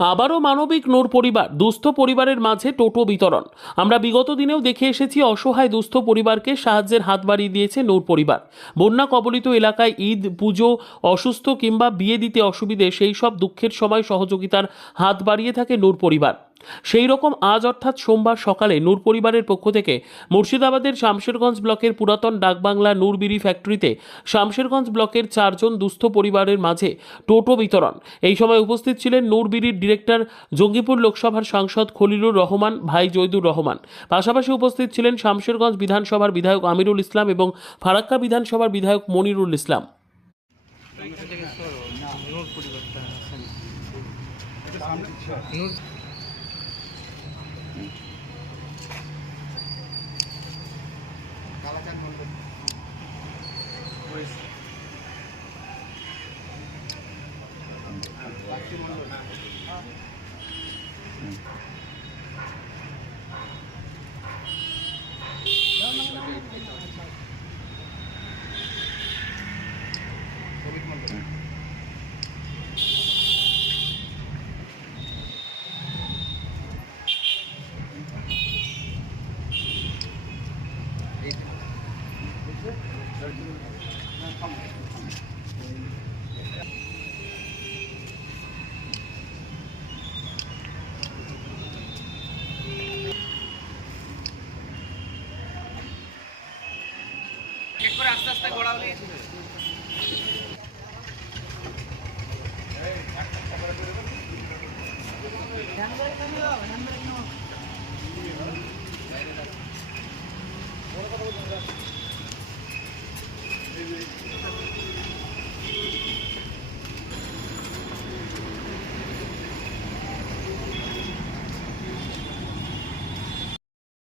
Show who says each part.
Speaker 1: আবারও মানবিক নোর পরিবার, দুস্থ পরিবারের মাঝে টোটো বিতরণ। আমরা বিগত দিনেও দেখে এসেছি অসহায় দুস্থ পরিবারকে সাহায্যের হাত বাড়িয়ে দিয়েছে নোর পরিবার। বন্যা কবলিত এলাকায় ঈদ, পুজো, অসুস্থ কিংবা বিয়ে দিতে অসুবিধে, সেই সব দুঃখের সময় সহযোগিতার হাত বাড়িয়ে থাকে নোর পরিবার। সেই রকম আজ অর্থাৎ সোমবার সকালে নূর পরিবারের পক্ষ থেকে মুর্শিদাবাদের শামশেরগঞ্জ ব্লকের পুরাতন ডাকবাংলা নূরবিড়ি ফ্যাক্টরিতে শামশেরগঞ্জ ব্লকের চারজন দুস্থ পরিবারের মাঝে টোটো বিতরণ। এই সময় উপস্থিত ছিলেন নূরবিড়ির ডিরেক্টর জঙ্গিপুর লোকসভার সাংসদ খলিলুর রহমান, ভাই জৈদুর রহমান। পাশাপাশি উপস্থিত ছিলেন শামশেরগঞ্জ বিধানসভার বিধায়ক আমিরুল ইসলাম এবং ফারাক্কা বিধানসভার বিধায়ক মনিরুল ইসলাম।
Speaker 2: নূর Kalahkan mundur. Hmm. Lagi আস্তে আস্তে গোড়াউলি Thank you.